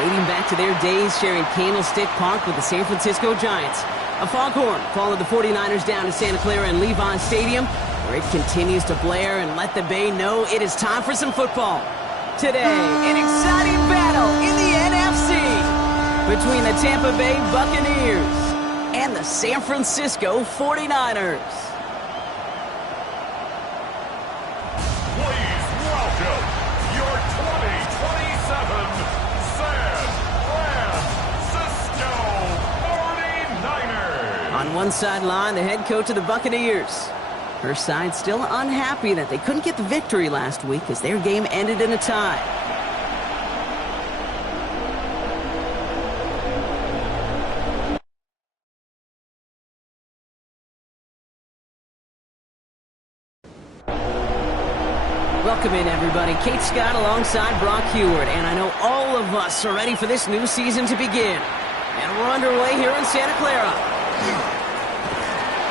dating back to their days sharing Candlestick Park with the San Francisco Giants. A foghorn followed the 49ers down to Santa Clara and Levi Stadium, where it continues to blare and let the Bay know it is time for some football. Today, an exciting battle in the NFC between the Tampa Bay Buccaneers and the San Francisco 49ers. Please welcome your 2027 San Francisco 49ers. On one sideline, the head coach of the Buccaneers. Her side still unhappy that they couldn't get the victory last week as their game ended in a tie. Welcome in, everybody. Kate Scott alongside Brock Heward, and I know all of us are ready for this new season to begin. And we're underway here in Santa Clara.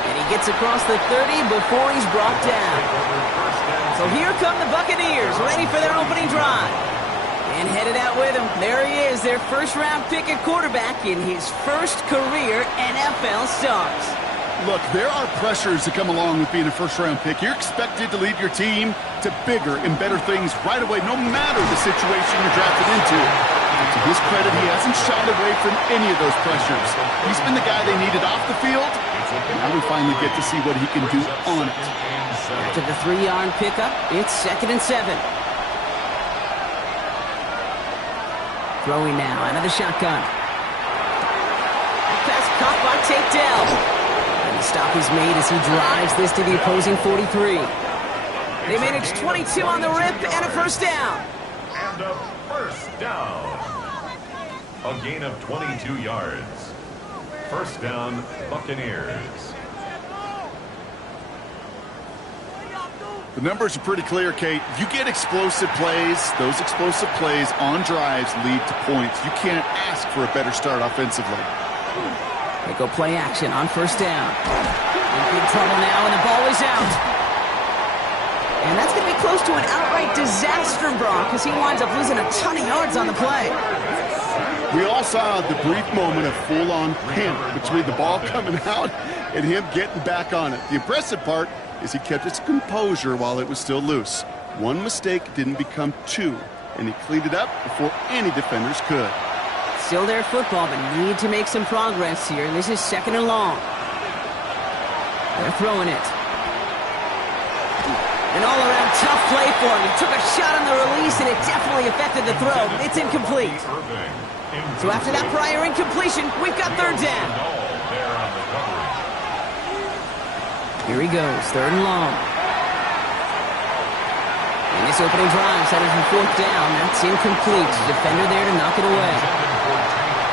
And he gets across the 30 before he's brought down. So here come the Buccaneers, ready for their opening drive. And headed out with him, there he is, their first-round pick at quarterback in his first career NFL start. Look, there are pressures that come along with being a first-round pick. You're expected to lead your team to bigger and better things right away, no matter the situation you're drafted into. To his credit, he hasn't shied away from any of those pressures. He's been the guy they needed off the field, and now we finally get to see what he can do on it. After the 3-yard pickup, it's 2nd and 7. Throwing now out of the shotgun. Pass caught by Tate Dell. And the stop is made as he drives this to the opposing 43. They manage 22 on the rip and a first down. And a first down. A gain of 22 yards. First down, Buccaneers. The numbers are pretty clear, Kate. If you get explosive plays, those explosive plays on drives lead to points. You can't ask for a better start offensively. They go play action on first down. In big trouble now, and the ball is out. And that's going to be close to an outright disaster, Brock, as he winds up losing a ton of yards on the play. We all saw the brief moment of full-on panic between the ball coming out and him getting back on it. The impressive part is he kept his composure while it was still loose. One mistake didn't become two, and he cleaned it up before any defenders could. Still their football, but need to make some progress here, and this is 2nd and long. They're throwing it. An all-around tough play for him. He took a shot on the release, and it definitely affected the throw. It's incomplete. So after that prior incompletion, we've got 3rd down. Here he goes, 3rd and long. And this opening drive set it for 4th down. That's incomplete. Defender there to knock it away.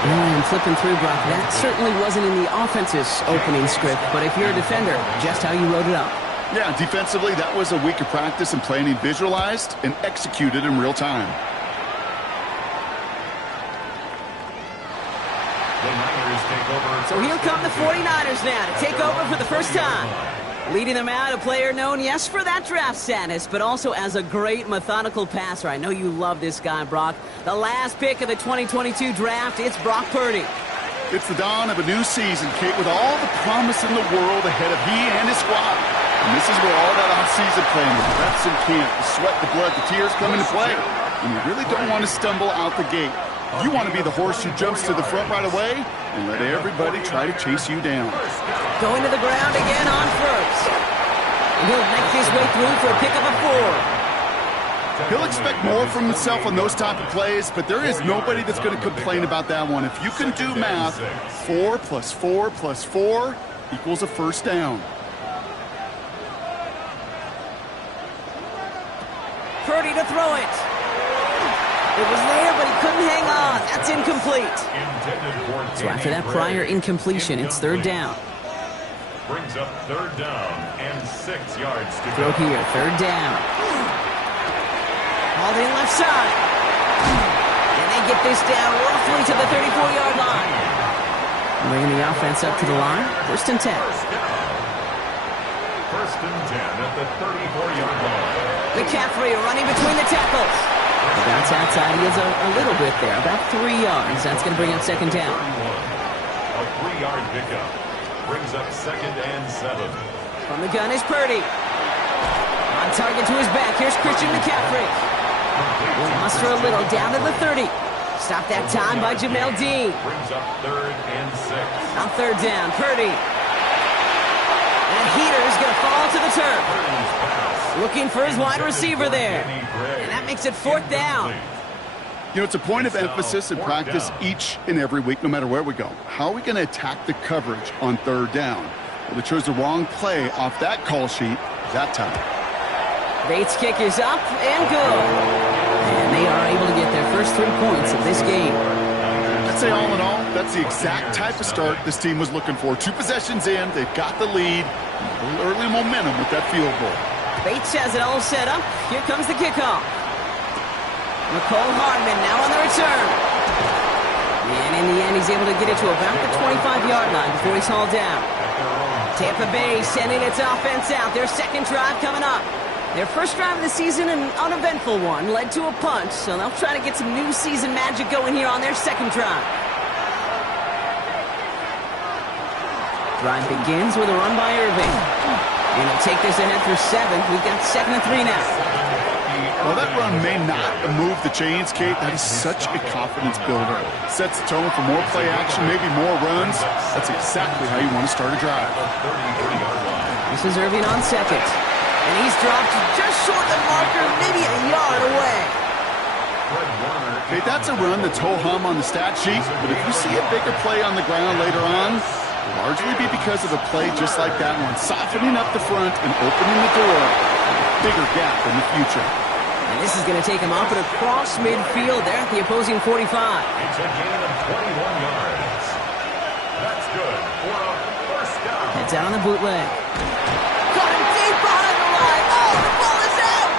And flipping through, Brock, that certainly wasn't in the offense's opening script, but if you're a defender, just how you wrote it up. Yeah, defensively, that was a week of practice and planning visualized and executed in real time. The Niners take over. So here come the 49ers now to take over for the first time. Leading them out, a player known, yes, for that draft status, but also as a great methodical passer. I know you love this guy, Brock. The last pick of the 2022 draft, it's Brock Purdy. It's the dawn of a new season, Kate, with all the promise in the world ahead of he and his squad. And this is where all that off-season planning, the reps in camp, the sweat, the blood, the tears come into play. And you really don't want to stumble out the gate. You want to be the horse who jumps to the front right away and let everybody try to chase you down. Going to the ground again on first. And he'll make his way through for a pickup of 4. He'll expect more from himself on those type of plays, but there is nobody that's going to complain about that one. If you can do math, 4 plus 4 plus 4 equals a first down. Purdy to throw it. It was there, but he couldn't hang on. That's incomplete. So after that prior incompletion, it's 3rd down. Brings up 3rd down and 6 yards to Throw go. here, 3rd down. Hauled in left side. And they get this down roughly to the 34-yard line. Bringing the offense up to the line. 1st and 10. First and 10 at the 34-yard line. McCaffrey running between the tackles. Bounce outside. He is a little bit there, about 3 yards. That's going to bring up second down. A 3-yard pickup brings up 2nd and 7. From the gun is Purdy. On target to his back. Here's Christian McCaffrey. Will muster a little down to the 30. Stop that time by Jamel Dean. Brings up 3rd and 6. On third down, Purdy. That heater is going to fall to the turf. Looking for his wide receiver there. And that makes it 4th down. You know, it's a point of emphasis in practice each and every week, no matter where we go. How are we going to attack the coverage on third down? Well, they chose the wrong play off that call sheet that time. Bates' kick is up and good. And they are able to get their first 3 points of this game. I'd say all in all, that's the exact type of start this team was looking for. 2 possessions in, they've got the lead. A little early momentum with that field goal. Bates has it all set up. Here comes the kickoff. Nicole Hardman now on the return. And in the end, he's able to get it to about the 25-yard line before he's hauled down. Tampa Bay sending its offense out. Their second drive coming up. Their first drive of the season, an uneventful one, led to a punt, so they'll try to get some new season magic going here on their second drive. Drive begins with a run by Irving. And he'll take this ahead for 7. We've got 2nd and 3 now. Well, that run may not move the chains, Kate. That is such a confidence builder. Sets the tone for more play action, maybe more runs. That's exactly how you want to start a drive. This is Irving on second. And he's dropped just short of the marker, maybe a yard away. Kate, that's a run that's ho-hum on the stat sheet, but if you see a bigger play on the ground later on, it'll largely be because of a play just like that one, softening up the front and opening the door. A bigger gap in the future. And this is going to take him up and across midfield there at the opposing 45. It's a gain of 21 yards. That's good for a first down. Heads out on the bootleg. Caught him deep behind the line. Oh, the ball is out!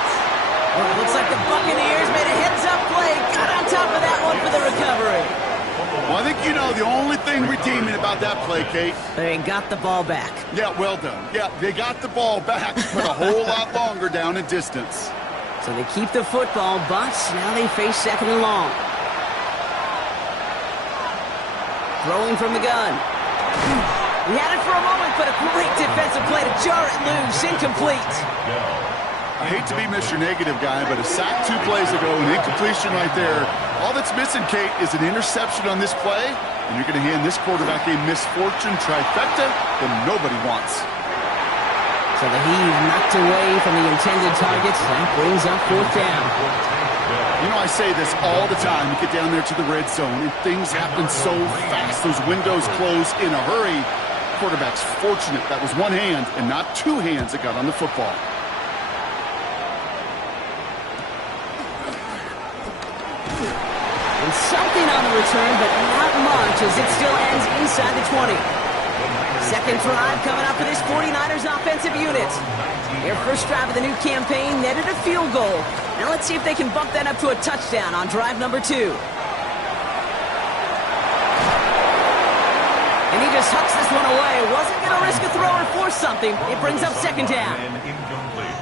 Well, it looks like the Buccaneers made a heads-up play. Got on top of that one for the recovery. Well, I think you know the only thing redeeming about that play, Kate. They got the ball back. Yeah, well done. Yeah, they got the ball back, but a whole lot longer down in distance. So they keep the football, but now they face 2nd and long. Throwing from the gun. He had it for a moment, but a great defensive play to jar it loose. Incomplete. I hate to be Mr. Negative guy, but a sack 2 plays ago, an incompletion right there. All that's missing, Kate, is an interception on this play, and you're going to hand this quarterback a misfortune trifecta that nobody wants. So the heave knocked away from the intended target. That brings up 4th down. You know, I say this all the time. You get down there to the red zone, and things happen so fast. Those windows close in a hurry. Quarterback's fortunate that was one hand and not 2 hands that got on the football. And something on the return, but not much as it still ends inside the 20. Second drive coming up for this 49ers offensive unit. Their first drive of the new campaign netted a field goal. Now let's see if they can bump that up to a touchdown on drive number 2. And he just hucks this one away. Wasn't going to risk a throw or force something. It brings up 2nd down. And incomplete.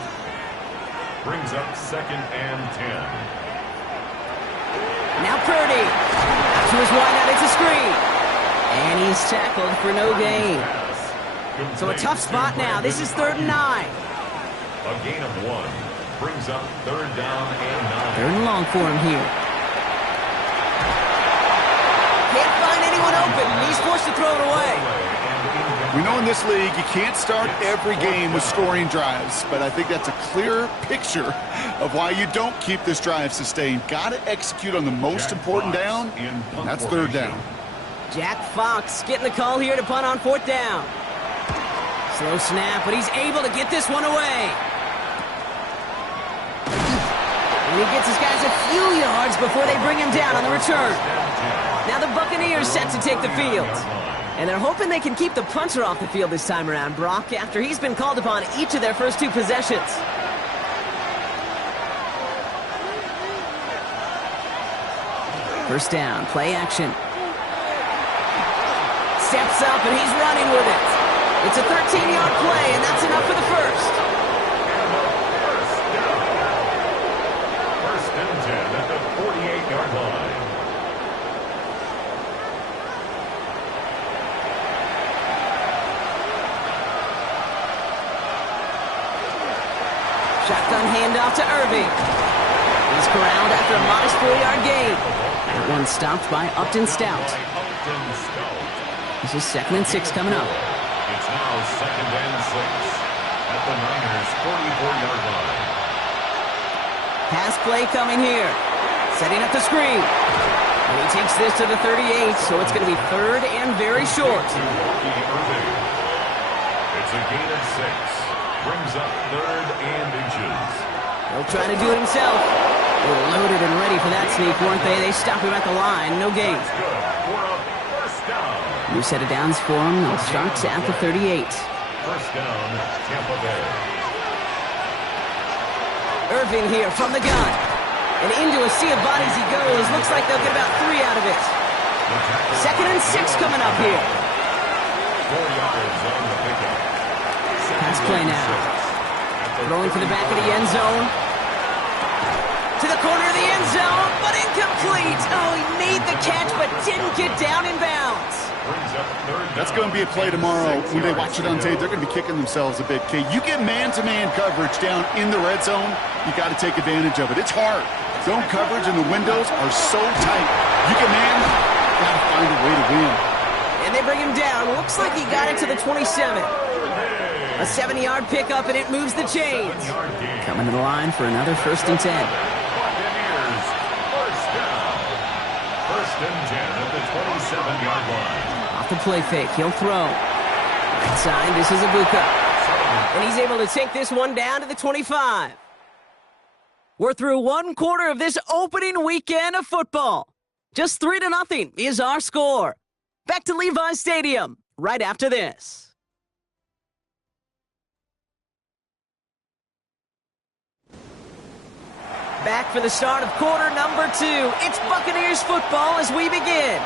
Brings up 2nd and 10. Now Purdy. Out to his wide out, it's a screen. And he's tackled for no gain. So a tough spot now. This is 3rd and 9. A gain of 1 brings up 3rd down and 9. 3rd and long for him here. Can't find anyone open. He's forced to throw it away. We know in this league you can't start every game with scoring drives, but I think that's a clear picture of why you don't keep this drive sustained. Got to execute on the most important down, and that's 3rd down. Jack Fox getting the call here to punt on 4th down. Slow snap, but he's able to get this one away. And he gets his guys a few yards before they bring him down on the return. Now the Buccaneers set to take the field. And they're hoping they can keep the punter off the field this time around, Brock, after he's been called upon each of their first 2 possessions. First down, play action. Steps up, and he's running with it. It's a 13-yard play, and that's enough for the first. First and 10 at 48-yard line. Shotgun handoff to Irving. He's corralled after a modest 4-yard gain. That one stopped by Upton Stout. This is 2nd and 6 coming up. It's now 2nd and 6 at the Niners' 44-yard line. Pass play coming here. Setting up the screen. And he takes this to the 38, so it's going to be 3rd and very short. It's a gain of 6. Brings up 3rd and inches. He'll try to do it himself. They were loaded and ready for that sneak, weren't they? They stop him at the line. No gain. That's good for a first down. New set of downs for him. It starts at the 38. First down, Tampa Bay. Irving here from the gun. And into a sea of bodies he goes. Looks like they'll get about 3 out of it. 2nd and 6 coming up here. 4 yards on the pickup. Pass play now. Throwing to the back of the end zone. To the corner of the end zone, but incomplete. Oh, he made the catch, but didn't get down in bounds. That's going to be a play tomorrow. When they watch it on tape, they're going to be kicking themselves a bit. Okay, you get man-to-man coverage down in the red zone, you got to take advantage of it. It's hard. Zone coverage and the windows are so tight. You get man, you got to find a way to win. And they bring him down. Looks like he got it to the 27. A 7-yard pickup, and it moves the chains. Coming to the line for another 1st and 10. Buccaneers, first down. 1st and 10 at the 27-yard line. Off the play fake, he'll throw. Right side, this is Ibuka. And he's able to take this one down to the 25. We're through 1 quarter of this opening weekend of football. Just 3-0 is our score. Back to Levi's Stadium right after this. Back for the start of quarter number 2. It's Buccaneers football as we begin.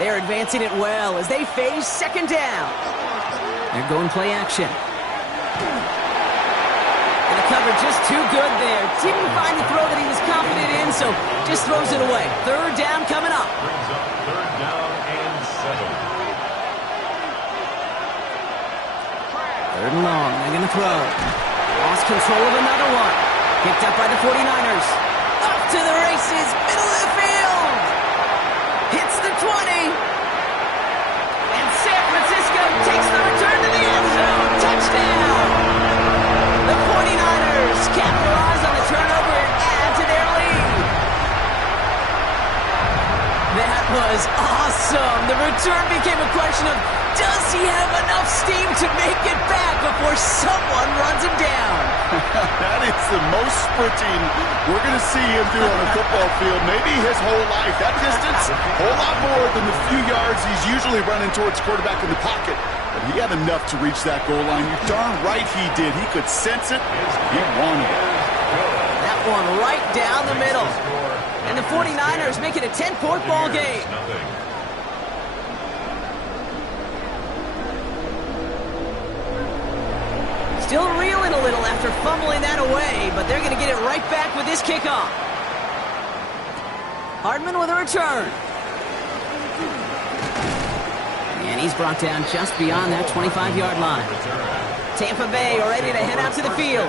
They're advancing it well as they face 2nd down. They're going play action. And the cover just too good there. Didn't find the throw that he was confident in, so just throws it away. 3rd down coming up. Brings up 3rd down and 7. 3rd and long. They're going to throw. Lost control of another one. Picked up by the 49ers. Up to the races. Middle of the field. Hits the 20. And San Francisco takes the return to the end zone. Touchdown. The 49ers capitalize on the turnover and add to their lead. That was awesome. The return became a question of, does he have enough steam to make it back before someone runs him down? That is the most sprinting we're going to see him do on a football field, maybe his whole life. That distance, a whole lot more than the few yards he's usually running towards quarterback in the pocket. But he had enough to reach that goal line. You're darn right he did. He could sense it. He wanted it. That one right down the middle. And the 49ers make it a 10-point ball game. Still reeling a little after fumbling that away, but they're going to get it right back with this kickoff. Hardman with a return. And he's brought down just beyond that 25-yard line. Tampa Bay are ready to head out to the field.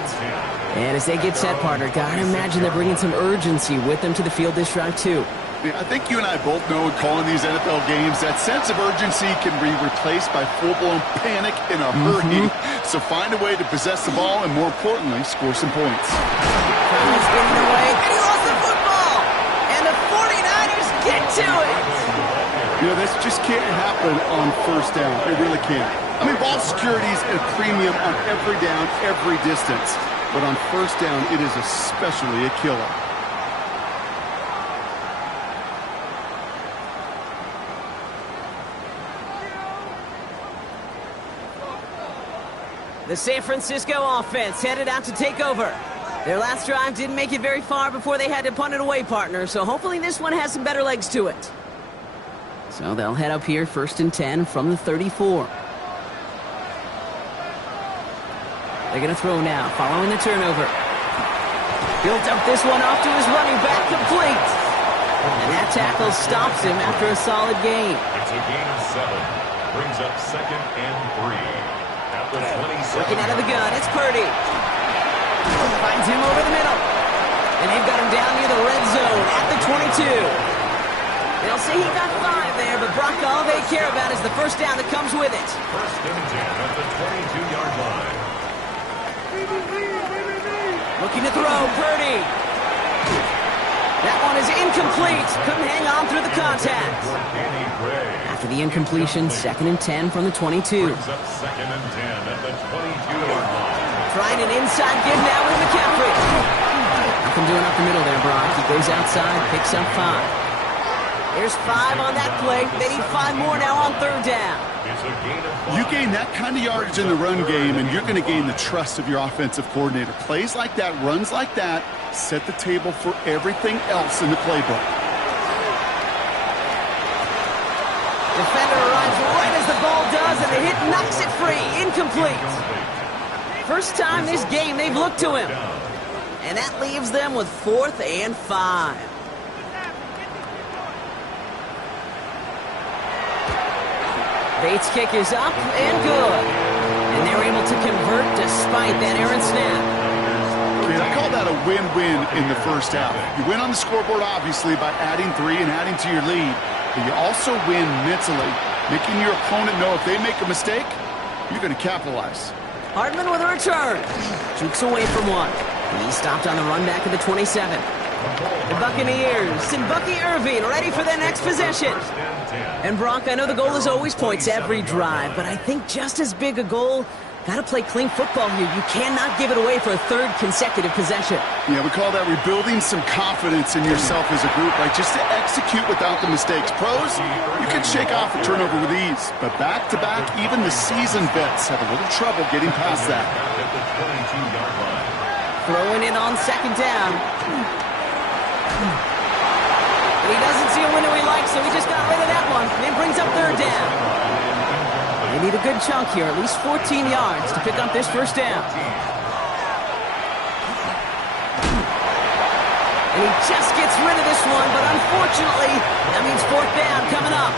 And as they get set, partner, gotta imagine they're bringing some urgency with them to the field this drive, too. I think you and I both know in calling these NFL games, that sense of urgency can be replaced by full-blown panic in a hurry. So find a way to possess the ball and, more importantly, score some points. He's getting away, and he lost the football! And the 49ers get to it! You know, this just can't happen on 1st down. It really can't. I mean, ball security is a premium on every down, every distance. But on 1st down, it is especially a killer. The San Francisco offense headed out to take over. Their last drive didn't make it very far before they had to punt it away, partner, so hopefully this one has some better legs to it. So they'll head up here 1st and 10 from the 34. They're going to throw now, following the turnover. Built up this one off to his running back, complete. And that tackle stops him after a solid gain. It's a gain of 7. Brings up 2nd and 3. At the 27. Working out of the gun, it's Purdy. Finds him over the middle. And they've got him down near the red zone at the 22. They'll say he got 5 there, but Brock, all they care about is the first down that comes with it. 1st and 10 at the 22-yard line. Looking to throw, Purdy. That one is incomplete. Couldn't hang on through the contact. Danny Gray. After the incompletion, 2nd and 10 from the 22. Brings up 2nd and 10 at the 22-yard line. Trying an inside give now with McCaffrey. Nothing doing up the middle there, Brock. He goes outside, picks up 5. There's 5 on that play. They need 5 more now on 3rd down. It's a gain of 5. You gain that kind of yardage in the run game, and you're going to gain the trust of your offensive coordinator. Plays like that, runs like that, set the table for everything else in the playbook. Defender arrives right as the ball does, and the hit knocks it free. Incomplete. First time this game they've looked to him. And that leaves them with 4th and 5. Bates' kick is up and good. And they're able to convert despite that errant snap. I call that a win-win in the first half. You win on the scoreboard, obviously, by adding 3 and adding to your lead. But you also win mentally, making your opponent know if they make a mistake, you're going to capitalize. Hardman with a return. Jukes away from one. He stopped on the run back of the 27. The Buccaneers and Bucky Irving ready for their next possession. And Brock, I know the goal is always points every drive, but I think just as big a goal, got to play clean football here. You cannot give it away for a 3rd consecutive possession. Yeah, we call that rebuilding some confidence in yourself as a group, right? Just to execute without the mistakes. Pros, you can shake off a turnover with ease, but back-to-back, even the seasoned vets have a little trouble getting past that. Throwing it on 2nd down. But he doesn't see a window he likes, so he just got rid of that one. It brings up 3rd down. They need a good chunk here, at least 14 yards to pick up this first down. And he just gets rid of this one, but unfortunately, that means 4th down coming up.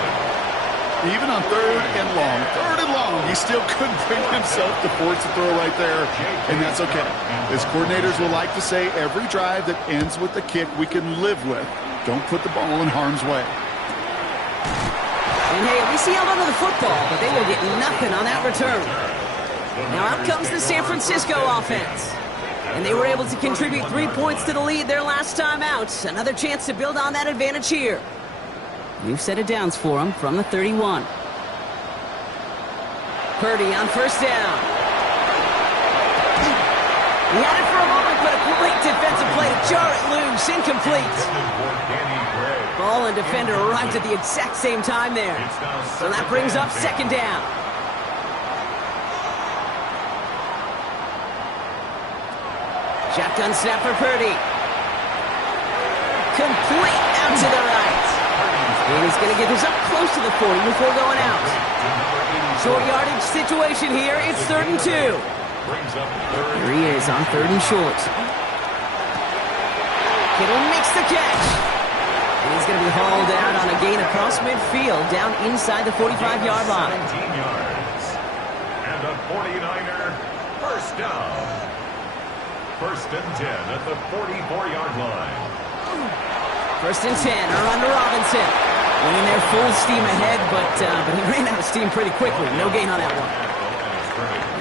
Even on 3rd and long, he still couldn't bring himself to force a throw right there, and that's okay. As coordinators will like to say, every drive that ends with a kick we can live with. Don't put the ball in harm's way. And hey, at least he held onto the football, but they will get nothing on that return. Now out comes the San Francisco offense. And they were able to contribute 3 points to the lead their last time out. Another chance to build on that advantage here. New set of downs for him from the 31. Purdy on 1st down. He had it for a moment, but a great defensive play to jar it loose. Incomplete. Ball and defender arrived at the exact same time there. So that brings up 2nd down. Shotgun snap for Purdy. Complete out to the right. And he's going to get this up close to the 40 before going out. Short yardage situation here. It's 3rd and 2. Here he is on 3rd and short. Kittle makes the catch. And he's going to be hauled out on a gain across midfield down inside the 45-yard line. 17 yards. And a 49er first down. 1st and 10 at the 44-yard line. 1st and 10 are under Robinson. Went in there full steam ahead, but he ran out of steam pretty quickly. No gain on that one.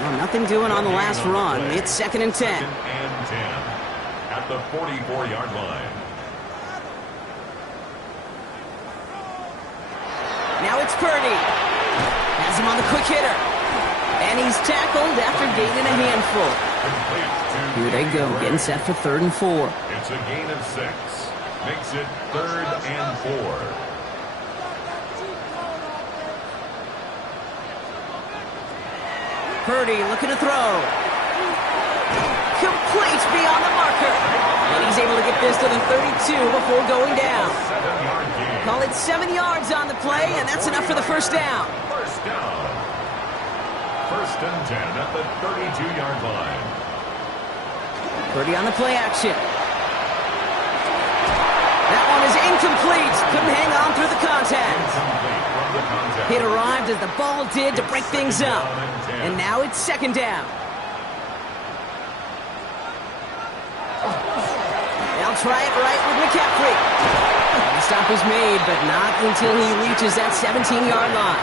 Well, nothing doing on the last run. It's 2nd and 10. 2nd and 10 at the 44-yard line. Now it's Purdy. Has him on the quick hitter. And he's tackled after gaining a handful. Here they go, getting set for 3rd and 4. It's a gain of 6. Makes it 3rd and 4. Purdy looking to throw. Complete beyond the marker. And he's able to get this to the 32 before going down. 7-yard gain. Call it 7 yards on the play, and that's enough for the first down. First down. 1st and 10 at the 32-yard line. Purdy on the play action. That that one is incomplete. Couldn't hang on through the contact. It arrived as the ball did to break things up. And now it's second down. They'll try it right with McCaffrey. The stop is made, but not until he reaches that 17-yard line.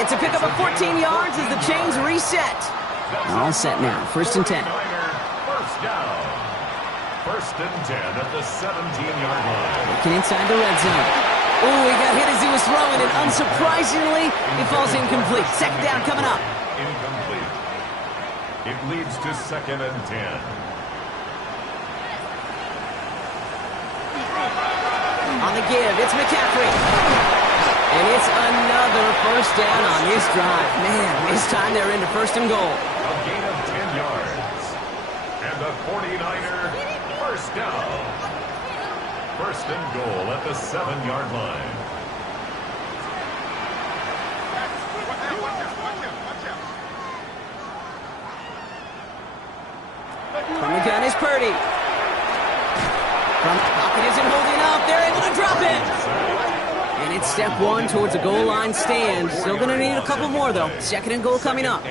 It's a pickup of 14 yards as the chains reset. All set now. First and 10. First down. First and 10 at the 17-yard line. Looking inside the red zone. Oh, he got hit as he was throwing, and unsurprisingly, he falls incomplete. Second down coming up. Incomplete. It leads to second and 10. On the give, it's McCaffrey. And it's another first down on this drive. Man, this time they're into first and goal. A gain of 10 yards. And the 49er first down. First and goal at the 7-yard line. From the gun is Purdy. From the pocket isn't holding up. They're able to drop it. And it's step one towards a goal line stand. Still going to need a couple more, though. Second and goal coming up.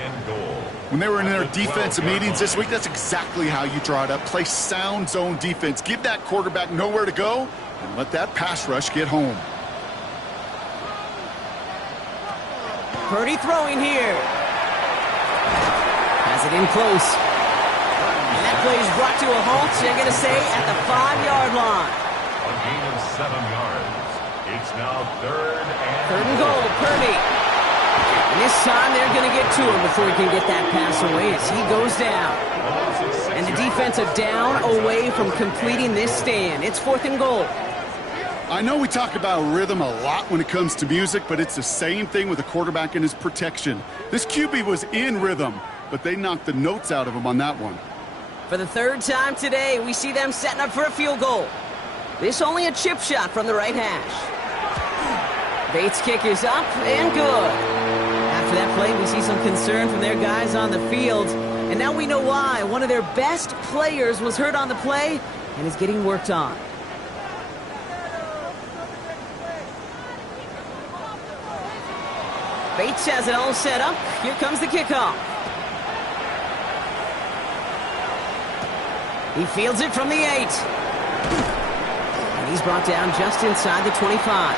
When they were in their defensive meetings this week, that's exactly how you draw it up. Play sound zone defense. Give that quarterback nowhere to go and let that pass rush get home. Purdy throwing here. Has it in close. And that play is brought to a halt, they're going to say, at the 5-yard line. A gain of 7 yards. It's now third and goal, Purdy. And this time they're going to get to him before he can get that pass away as he goes down. And the defense are down away from completing this stand. It's fourth and goal. I know we talk about rhythm a lot when it comes to music, but it's the same thing with a quarterback and his protection. This QB was in rhythm, but they knocked the notes out of him on that one. For the third time today, we see them setting up for a field goal. This only a chip shot from the right hash. Bates' kick is up and good. After that play, we see some concern from their guys on the field. And now we know why. One of their best players was hurt on the play and is getting worked on. Bates has it all set up. Here comes the kickoff. He fields it from the 8. And he's brought down just inside the 25.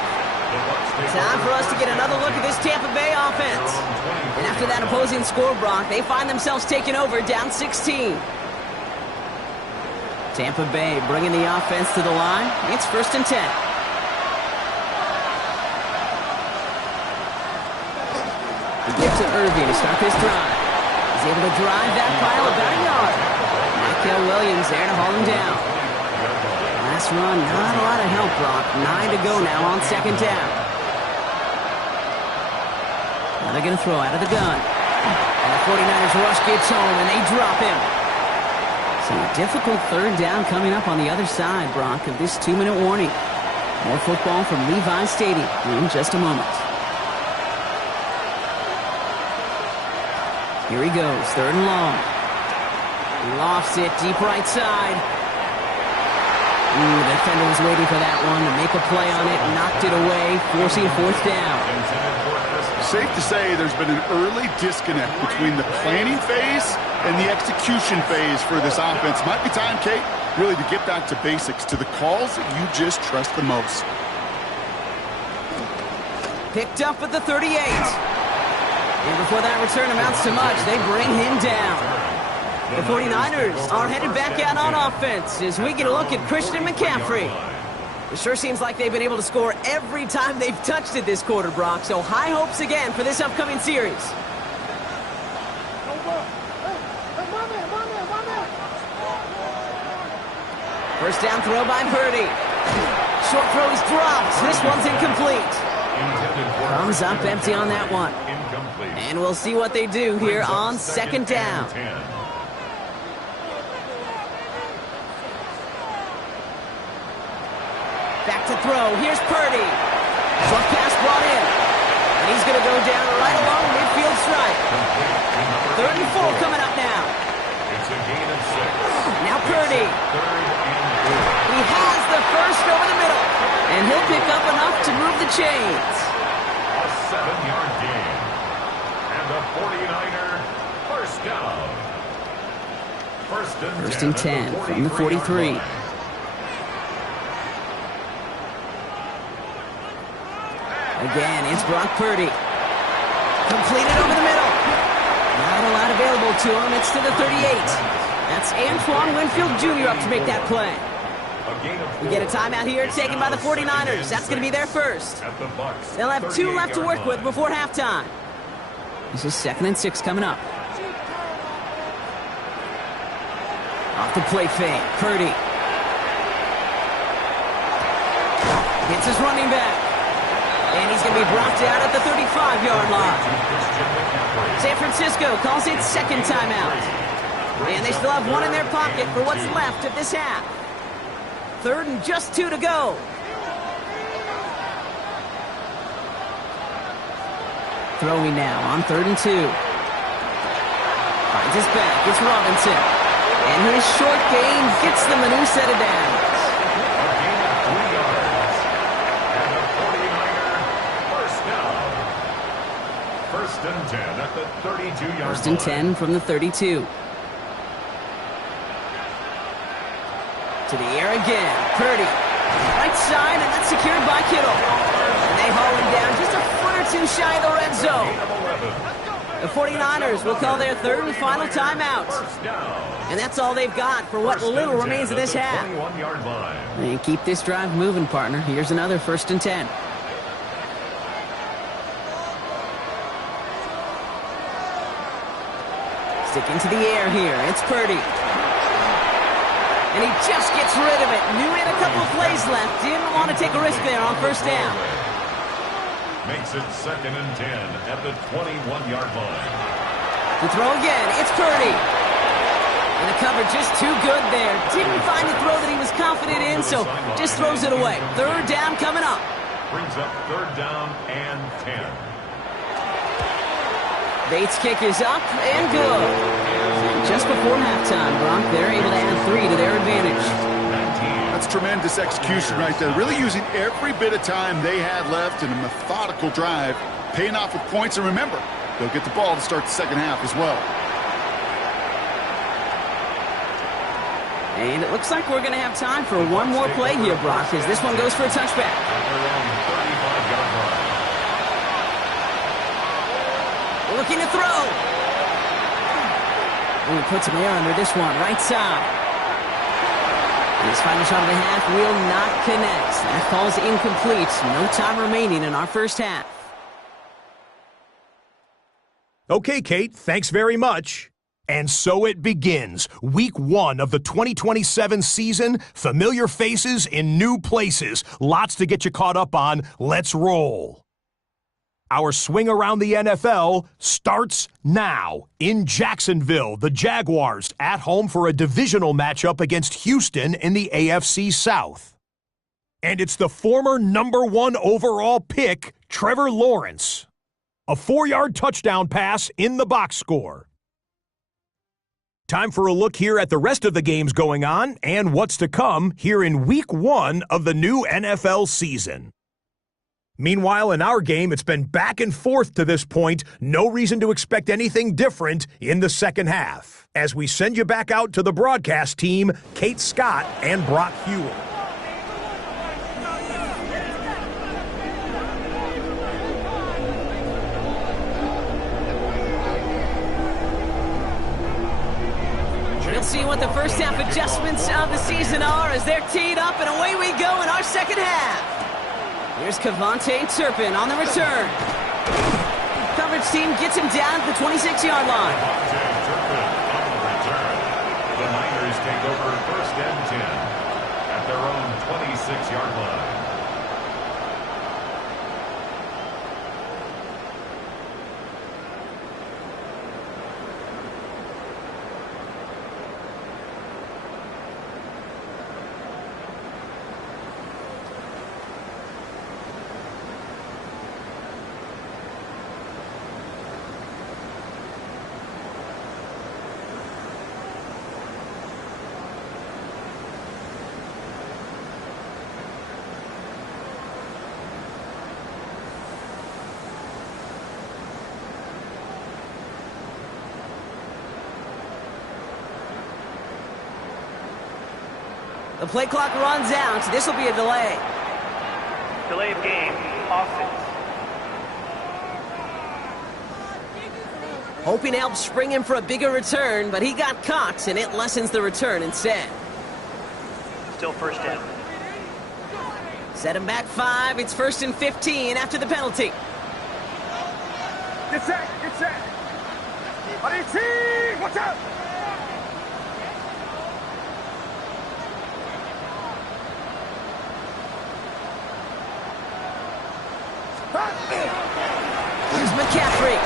Time for us to get another look at this Tampa Bay offense. And after that opposing score, Brock, they find themselves taking over down 16. Tampa Bay bringing the offense to the line. It's first and 10. He gives to Irving to start this drive. He's able to drive that pile about a yard. Michael Williams there to haul him down. Last run, not a lot of help, Brock. 9 to go now on second down. Now they're going to throw out of the gun. And the 49ers rush gets home, and they drop him. So a difficult third down coming up on the other side, Brock, of this 2-minute warning. More football from Levi Stadium in just a moment. Here he goes, third and long. Lofts it deep right side. The defender was waiting for that one to make a play on it, knocked it away, forcing fourth down. Safe to say there's been an early disconnect between the planning phase and the execution phase for this offense. Might be time, Kate, really to get back to basics, to the calls that you just trust the most. Picked up at the 38. And before that return amounts to much, they bring him down. The 49ers are headed back out on offense as we get a look at Christian McCaffrey. It sure seems like they've been able to score every time they've touched it this quarter, Brock. So high hopes again for this upcoming series. First down throw by Purdy. Short throw is dropped. This one's incomplete. Comes up empty on that one. And we'll see what they do here on second down. Back to throw. Here's Purdy. Short pass brought in. And he's going to go down right along midfield stripe. Third and 4 coming up now. It's a gain of 6. Now Purdy. He has the first over the chains. A 7-yard gain. And the 49er first down. First and 10 from the 43. Again, it's Brock Purdy. Completed over the middle. Not a lot available to him. It's to the 38. That's Antoine Winfield Jr. up to make that play. We get a timeout here taken by the 49ers. That's going to be their first. They'll have 2 left to work with before halftime. This is 2nd and 6 coming up. Off the play fake. Purdy. Hits his running back. And he's going to be brought down at the 35-yard line. San Francisco calls it second timeout. And they still have 1 in their pocket for what's left of this half. 3rd and just 2 to go. Throwing now on 3rd and 2. Finds his back. It's Robinson. And his short gain gets them a new set of downs. A gain of 3 yards. And the 49er first down. 1st and 10 at the 32-yard line. 1st and 10 from the 32. To the air again. Purdy. Right side, and that's secured by Kittle. And they haul him down just a foot or 2 shy of the red zone. The 49ers will call their 3rd and final timeout. And that's all they've got for what little remains of this half. And keep this drive moving, partner. Here's another 1st and 10. Sticking to the air here. It's Purdy. And he just gets rid of it. Knew he had a couple of plays left. Didn't want to take a risk there on 1st down. Makes it 2nd and 10 at the 21-yard line. To throw again, it's Purdy. And the cover just too good there. Didn't find the throw that he was confident in, so just throws it away. 3rd down coming up. Brings up 3rd down and 10. Bates' kick is up and good. Just before halftime, Brock, they're able to add 3 to their advantage. That's tremendous execution right there. Really using every bit of time they had left in a methodical drive, paying off with points. And remember, they'll get the ball to start the second half as well. And it looks like we're going to have time for one more play here, Brock, as this one goes for a touchback. Looking to throw. And he puts him there under this one, right side. And his final shot of the half will not connect. That falls incomplete. No time remaining in our first half. Okay, Kate, thanks very much. And so it begins. Week 1 of the 2027 season. Familiar faces in new places. Lots to get you caught up on. Let's roll. Our swing around the NFL starts now. In Jacksonville, the Jaguars at home for a divisional matchup against Houston in the AFC South. And it's the former number 1 overall pick, Trevor Lawrence. A 4-yard touchdown pass in the box score. Time for a look here at the rest of the games going on and what's to come here in Week 1 of the new NFL season. Meanwhile, in our game, it's been back and forth to this point. No reason to expect anything different in the second half. As we send you back out to the broadcast team, Kate Scott and Brock Hewell. We'll see what the first half adjustments of the season are as they're teed up, and away we go in our second half. Here's Kevontae Turpin on the return. Coverage team gets him down at the 26-yard line. Kevontae Turpin on the return. The Niners take over 1st and 10 at their own 26-yard line. The play clock runs out. This will be a delay. Delay of game. Offense. Hoping to help spring him for a bigger return, but he got caught, and it lessens the return instead. Still first down. Set him back 5. It's 1st and 15 after the penalty. Get set, get set. Watch out. Here's McCaffrey.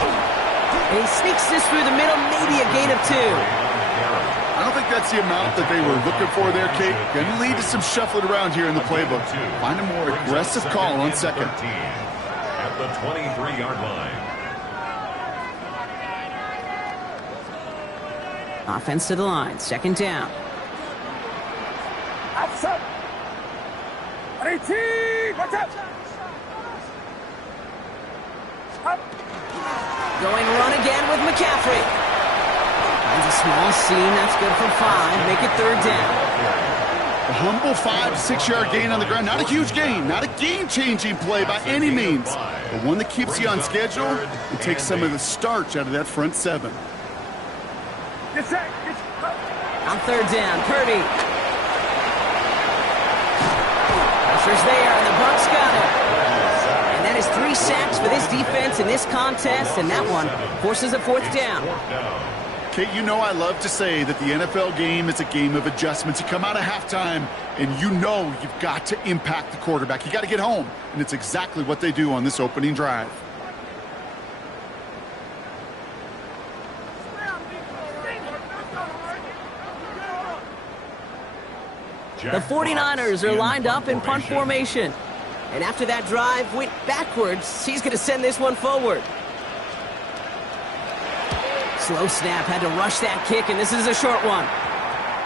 And he sneaks this through the middle, maybe a gain of 2. I don't think that's the amount that they were looking for there, Kate. Going to lead to some shuffling around here in the playbook. Find a more aggressive call on second. At the 23-yard line. Offense to the line. 2nd down. Outside. 18. Watch out. Up. Going run again with McCaffrey. Finds a small seam. That's good for 5. Make it 3rd down. A humble 5-6 yard gain on the ground. Not a huge gain. Not a game-changing play by any means. But one that keeps you on schedule and takes some of the starch out of that front 7. Get set. On 3rd down, Purdy. Pressure's there, and the Bucs got it. And that is 3 sacks for this defense in this contest, and that one forces a 4th down. Kate, you know I love to say that the NFL game is a game of adjustments. You come out of halftime, and you know you've got to impact the quarterback. You got to get home, and it's exactly what they do on this opening drive. The 49ers are lined up in punt formation. And after that drive went backwards, he's going to send this one forward. Slow snap, had to rush that kick, and this is a short one.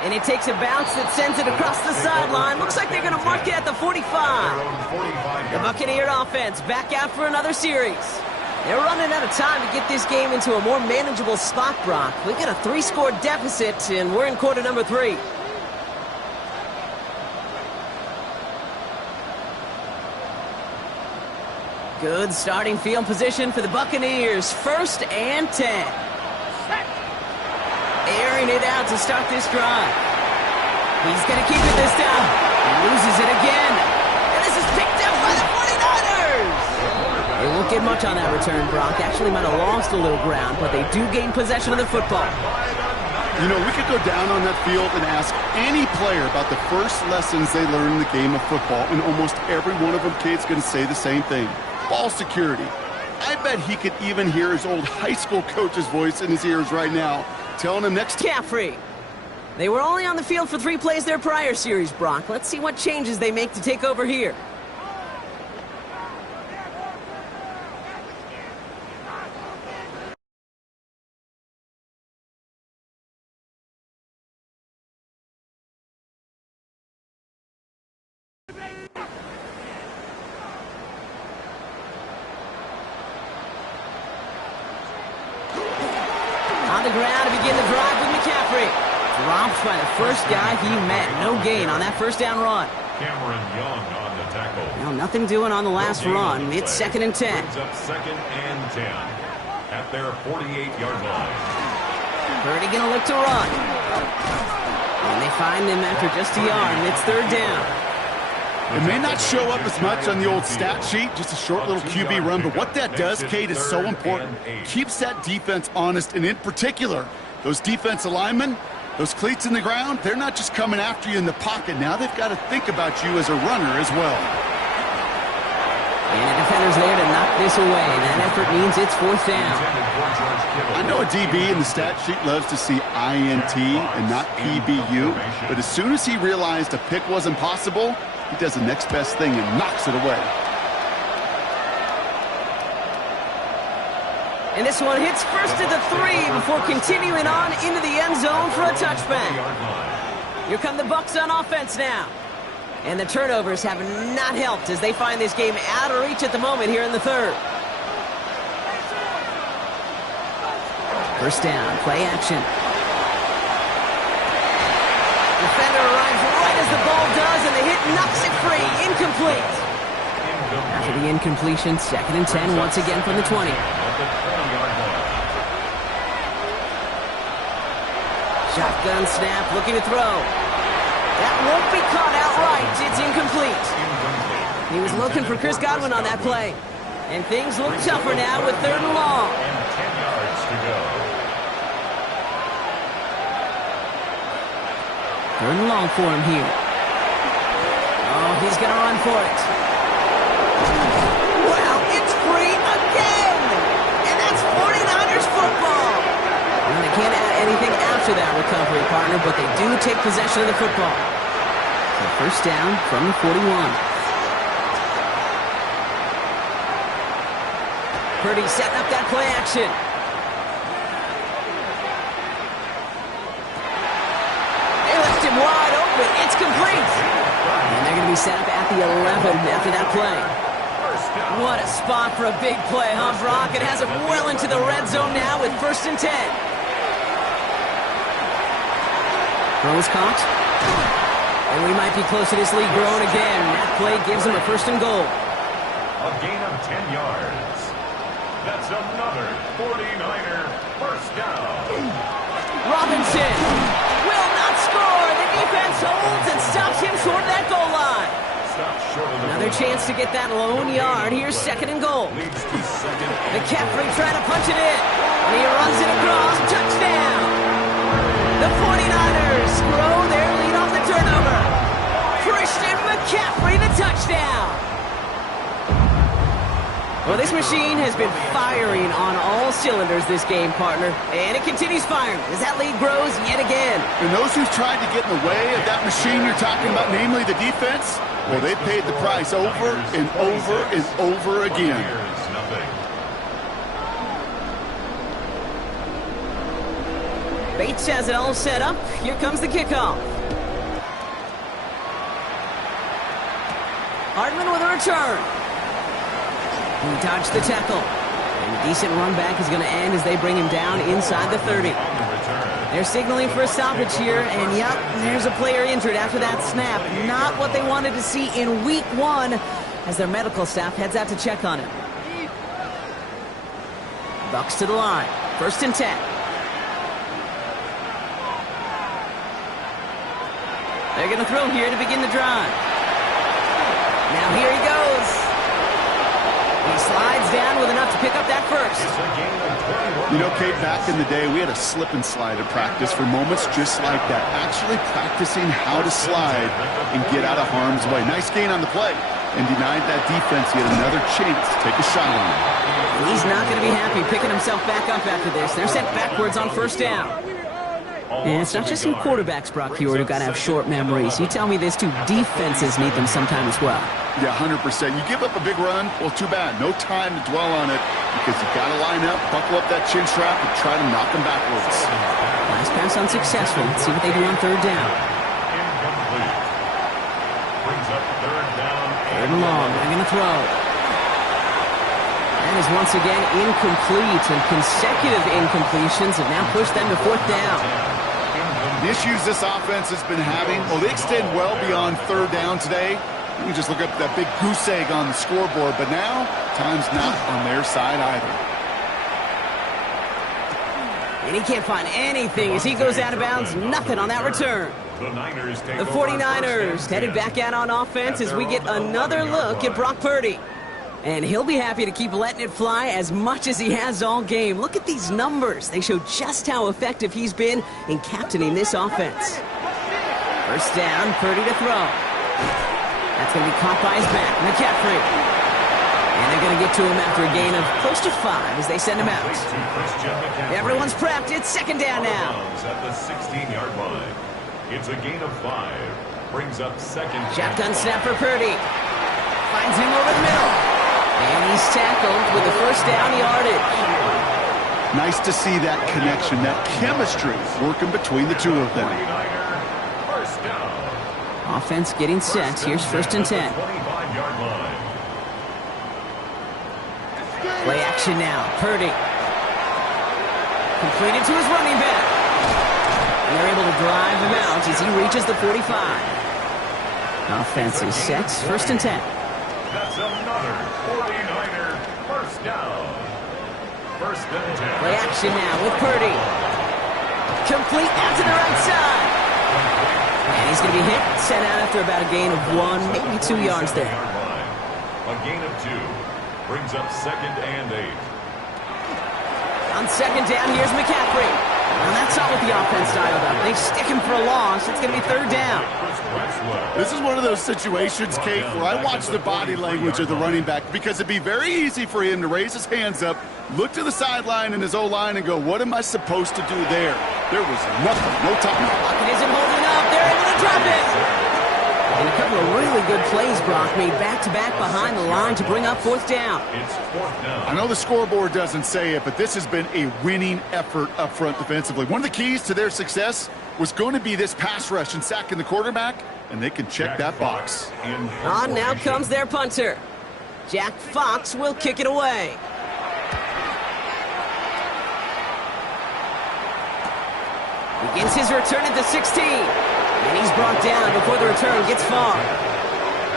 And it takes a bounce that sends it across the sideline. Looks like they're going to mark it at the 45. The Buccaneer offense back out for another series. They're running out of time to get this game into a more manageable spot, Brock. We've got a 3-score deficit, and we're in quarter number 3. Good starting field position for the Buccaneers. 1st and 10. Airing it out to start this drive. He's going to keep it this time. He loses it again. And this is picked up by the 49ers. They won't get much on that return, Brock. Actually might have lost a little ground, but they do gain possession of the football. You know, we could go down on that field and ask any player about the first lessons they learned in the game of football, and almost every one of them, Kate's going to say the same thing. Ball security. I bet he could even hear his old high school coach's voice in his ears right now, telling him next McCaffrey. They were only on the field for 3 plays their prior series, Brock. Let's see what changes they make to take over here. On the ground to begin the drive with McCaffrey. Dropped by the first guy he met. No gain on that 1st down run. Cameron Young on the tackle. Well, nothing doing on the last run. It's 2nd and 10. Brings up 2nd and 10 at their 48-yard line. Purdy going to look to run. And they find him after just a yard, and it's 3rd down. It may not show up as much on the old stat sheet, just a short little QB run, but what that does, Kate, is so important. Keeps that defense honest, and in particular, those defensive linemen, those cleats in the ground, they're not just coming after you in the pocket. Now they've got to think about you as a runner as well. And the defender's there to knock this away. That effort means it's 4th down. I know a DB in the stat sheet loves to see INT and not PBU, but as soon as he realized a pick wasn't possible, he does the next best thing and knocks it away. And this one hits first at the 3 before continuing on into the end zone for a touchback. Here come the Bucs on offense now. And the turnovers have not helped as they find this game out of reach at the moment here in the 3rd. 1st down, play action. Defender arrives right as the ball does, and the hit knocks it free. Incomplete. After the incompletion, 2nd and 10 once again from the 20. At the 20-yard line. Shotgun snap, looking to throw. That won't be caught outright. It's incomplete. He was looking for Chris Godwin on that play. And things look tougher now with 3rd and long. And 10 yards to go. 3rd and long for him here. Oh, he's going to run for it. Wow, it's free again! And that's 49ers football! Well, they can't add anything after that recovery, partner, but they do take possession of the football. So 1st down from the 41. Purdy setting up that play action. They left him wide open. It's complete. And they're going to be set up at the 11 after that play. What a spot for a big play, huh, Brock? It has it well into the red zone now with 1st and 10. Throw is caught. And we might be close to this lead growing again. That play gives them a 1st and goal. A gain of 10 yards. That's another 49er 1st down. Robinson will not score. The defense holds and stops him short of that goal line. Stopped short of the Another goal chance to get that lone yard. Here's 2nd and goal. Leads to 2nd and McCaffrey trying to punch it in. And he runs it across. Touchdown. The 49ers grow their lead off the turnover. Christian McCaffrey, the touchdown. Well, this machine has been firing on all cylinders this game, partner. And it continues firing as that lead grows yet again. And those who've tried to get in the way of that machine you're talking about, namely the defense, well, they paid the price over and over and over again. nothing. Bates has it all set up. Here comes the kickoff. Hardman with a return. He dodged the tackle. And a decent run back is going to end as they bring him down inside the 30. They're signaling for a stoppage here, and yep, there's a player injured after that snap. Not what they wanted to see in week 1 as their medical staff heads out to check on him. Bucks to the line. 1st and 10. They're going to throw here to begin the drive. Now here he goes. He slides down with enough to pick up that first. You know, Kate, back in the day, we had a slip and slide at practice for moments just like that. Actually practicing how to slide and get out of harm's way. Nice gain on the play. And denied that defense yet another chance to take a shot on him. He's not going to be happy picking himself back up after this. They're sent backwards on 1st down. And it's not just some quarterbacks, Brock Huard, who got to have short memories. You tell me this too, defenses need them sometime as well. Yeah, 100%. You give up a big run, well, too bad. No time to dwell on it because you got to line up, buckle up that chin strap, and try to knock them backwards. Last pass unsuccessful. Let's see what they do on 3rd down. Incomplete. Brings up 3rd down. 3rd and long. They're going to throw. That is once again incomplete, and consecutive incompletions have now pushed them to 4th down. The issues this offense has been having, well, they extend well beyond 3rd down today. You can just look up that big goose egg on the scoreboard, but now time's not on their side either. And he can't find anything as he goes out of bounds. Nothing on that return. The 49ers headed back out on offense as we get another look at Brock Purdy. And he'll be happy to keep letting it fly as much as he has all game. Look at these numbers. They show just how effective he's been in captaining this offense. 1st down, Purdy to throw. That's going to be caught by his back, McCaffrey. And they're going to get to him after a gain of close to 5 as they send him out. Everyone's prepped. It's 2nd down now. At the 16-yard line. It's a gain of 5. Brings up 2nd. Shotgun snap for Purdy. Finds him over the middle. And he's tackled with the 1st down yardage. Nice to see that connection, that chemistry working between the two of them. 1st down. Offense getting set. Here's 1st and 10. 25-yard line. Play action now. Purdy. Completed to his running back. And they're able to drive him out as he reaches the 45. Offense is set. First and 10. That's another 49er first down. First and 10. Play action now with Purdy. Complete out to the right side. And he's going to be hit, sent out after about a gain of 1, maybe 2 yards there. A gain of 2 brings up 2nd and 8. On second down, here's McCaffrey. And that's not what the offense dialed up. They stick him for a loss. It's going to be 3rd down. This is one of those situations, Kate, where I watch the body language of the running back because it'd be very easy for him to raise his hands up, look to the sideline in his O-line and go, what am I supposed to do there? There was nothing, no time. Pocket isn't holding up. They're able to drop it. And a couple of really good plays, Brock, made back-to-back behind the line to bring up 4th down. It's 4th down. I know the scoreboard doesn't say it, but this has been a winning effort up front defensively. One of the keys to their success was going to be this pass rush and sacking the quarterback, and they can check that box. On now comes their punter. Jack Fox will kick it away. Begins his return at the 16. And he's brought down before the return gets far.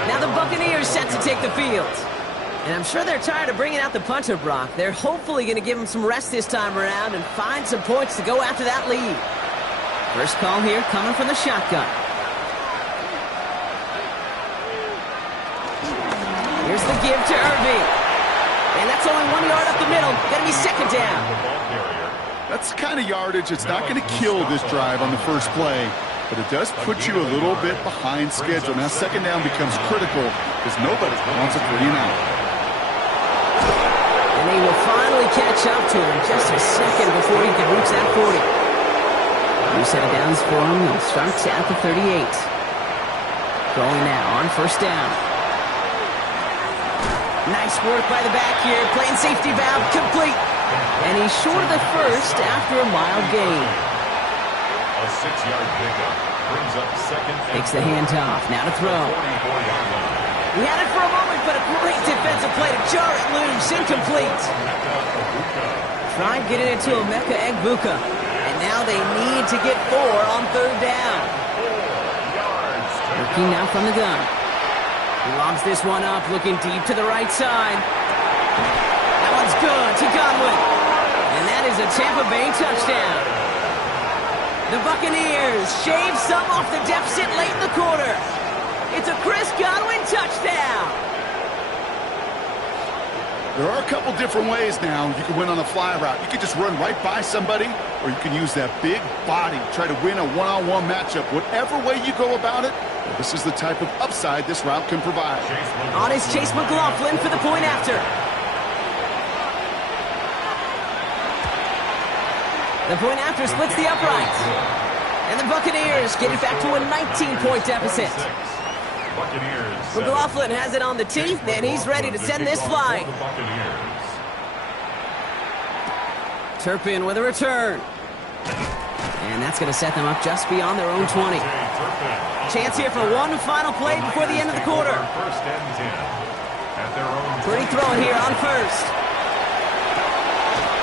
Now the Buccaneers set to take the field. And I'm sure they're tired of bringing out the punter, Brock. They're hopefully going to give him some rest this time around and find some points to go after that lead. First call here coming from the shotgun. Here's the give to Irving. And that's only 1 yard up the middle. Going to be 2nd down. That's the kind of yardage that's not going to kill this drive on the first play, but it does put you a little bit behind schedule. Now 2nd down becomes critical because nobody wants a 3 and out. And they will finally catch up to him just a second before he can reach that 40. New set of downs for him. He'll start at the 38. Going now on 1st down. Nice work by the back here. Playing safety valve complete. And he's short of the first after a mild gain. A 6-yard pickup brings up 2nd. Takes the handoff. Now to throw. He had it for a moment, but a great defensive play to jar it loose. Incomplete. Tried getting it to Emeka Egbuka. And now they need to get 4 on 3rd down. Working now from the gun. He lobs this one up, looking deep to the right side. That one's good to Godwin. And that is a Tampa Bay touchdown. The Buccaneers shave some off the deficit late in the quarter. It's a Chris Godwin touchdown. There are a couple different ways now you can win on a fly route. You can just run right by somebody, or you can use that big body, try to win a one-on-one matchup. Whatever way you go about it, this is the type of upside this route can provide. On is Chase McLaughlin for the point after. The point after splits the uprights. And the Buccaneers get it back to a 19-point deficit. McLaughlin has it on the tee, and he's ready to send this flying. Turpin with a return. And that's going to set them up just beyond their own 20. Chance here for one final play before the end of the quarter. Pretty throwing here on 1st.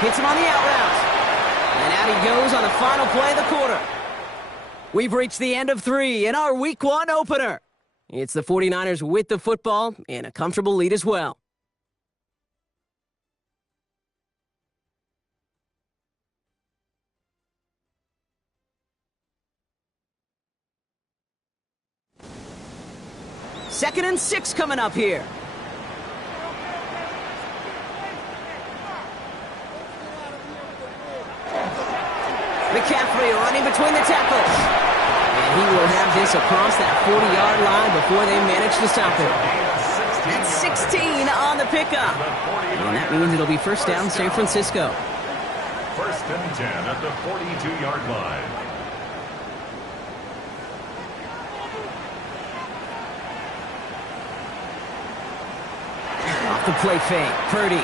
Hits him on the out route. And out he goes on the final play of the quarter. We've reached the end of 3 in our Week 1 opener. It's the 49ers with the football and a comfortable lead as well. Second and 6 coming up here. McCaffrey running between the tackles. And he will have this across that 40-yard line before they manage to stop it. That's 16 on the pickup. And that means it'll be first down San Francisco. 1st and 10 at the 42-yard line. Off the play fake, Purdy.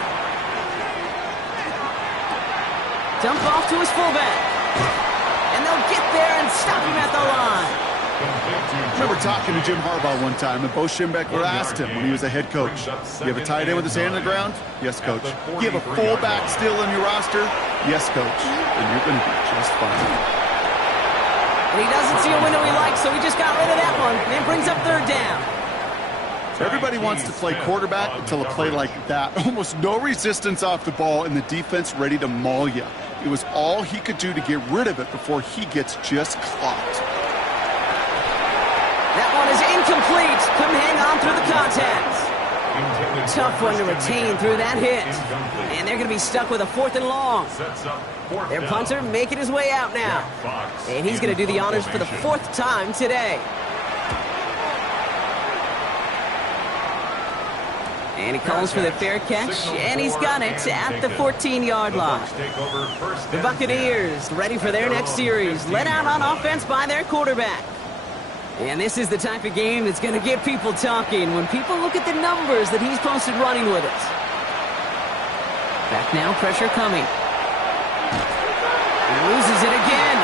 Dump off to his fullback. And they'll get there and stop him at the line. I remember talking to Jim Harbaugh one time, and Bo Schembechler asked him when he was a head coach, you have a tight end with his hand on the ground? Yes, coach. You have a fullback still in your roster? Yes, coach. And you're going to be just fine. And he doesn't see a window he likes, so he just got rid of that one. And brings up third down. Everybody wants to play quarterback until a play like that. Almost no resistance off the ball and the defense ready to maul you. It was all he could do to get rid of it before he gets just clocked. That one is incomplete. Couldn't hang on through the contact. Tough one to retain through that hit. And they're going to be stuck with a 4th and long. Their punter making his way out now. And he's going to do the honors for the 4th time today. And he calls for the fair catch, and he's got it at the 14-yard line. The Buccaneers ready for their next series, led out on offense by their quarterback. And this is the type of game that's going to get people talking when people look at the numbers that he's posted running with it. Back now, pressure coming. He loses it again.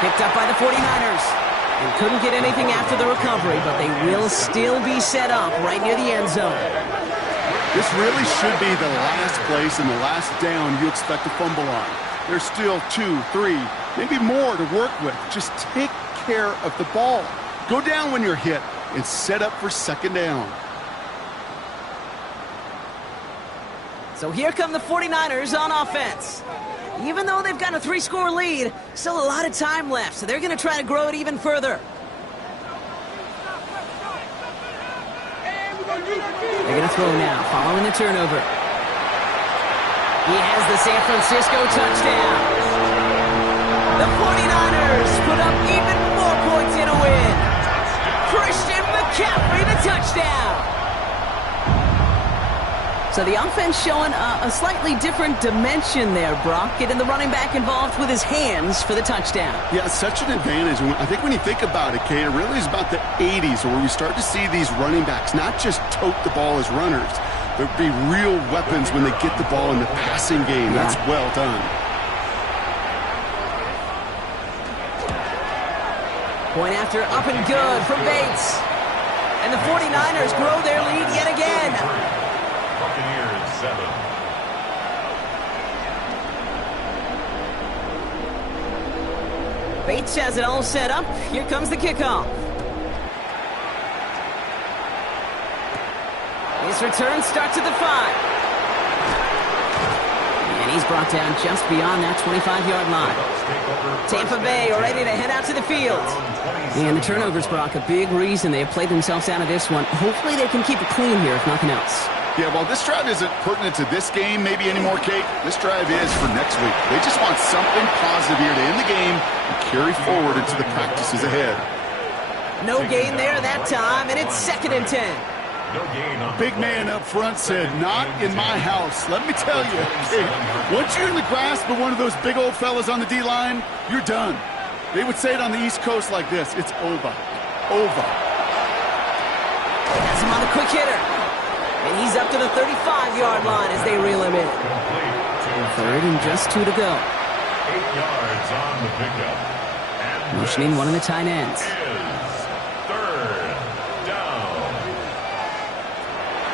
Picked up by the 49ers. And couldn't get anything after the recovery, but they will still be set up right near the end zone. This really should be the last place and the last down you expect to fumble on. There's still 2, 3, maybe more to work with. Just take care of the ball. Go down when you're hit and set up for second down. So here come the 49ers on offense. Even though they've got a 3-score lead, still a lot of time left, so they're going to try to grow it even further. They're going to throw now, following the turnover. He has the San Francisco touchdown. The 49ers put up even more points in a win. Christian McCaffrey, the touchdown. So the offense showing a slightly different dimension there, Brock. Getting the running back involved with his hands for the touchdown. Yeah, such an advantage. I think when you think about it, Kate, it really is about the 80s where we start to see these running backs not just tote the ball as runners. There'll be real weapons when they get the ball in the passing game. Yeah. That's well done. Point after up and good from Bates. And the 49ers grow their lead yet again. Buccaneers 7. Bates has it all set up. Here comes the kickoff. His return starts at the 5. And he's brought down just beyond that 25-yard line. Tampa Bay ready to head out to the field. And the turnovers, Brock, a big reason they have played themselves out of this one. Hopefully they can keep it clean here, if nothing else. Yeah, well, this drive isn't pertinent to this game maybe anymore, Kate. This drive is for next week. They just want something positive here to end the game and carry forward into the practices ahead. No gain there that time, and it's 2nd and 10. No gain on Big man up front said, not in my house. Let me tell you, Kate, once you're in the grasp of one of those big old fellas on the D-line, you're done. They would say it on the East Coast like this, it's over. Over. Has him on the quick hitter. And he's up to the 35-yard line as they reel him in. 3rd and just 2 to go. 8 yards on the pickup. And motioning one of the tight ends. 3rd down.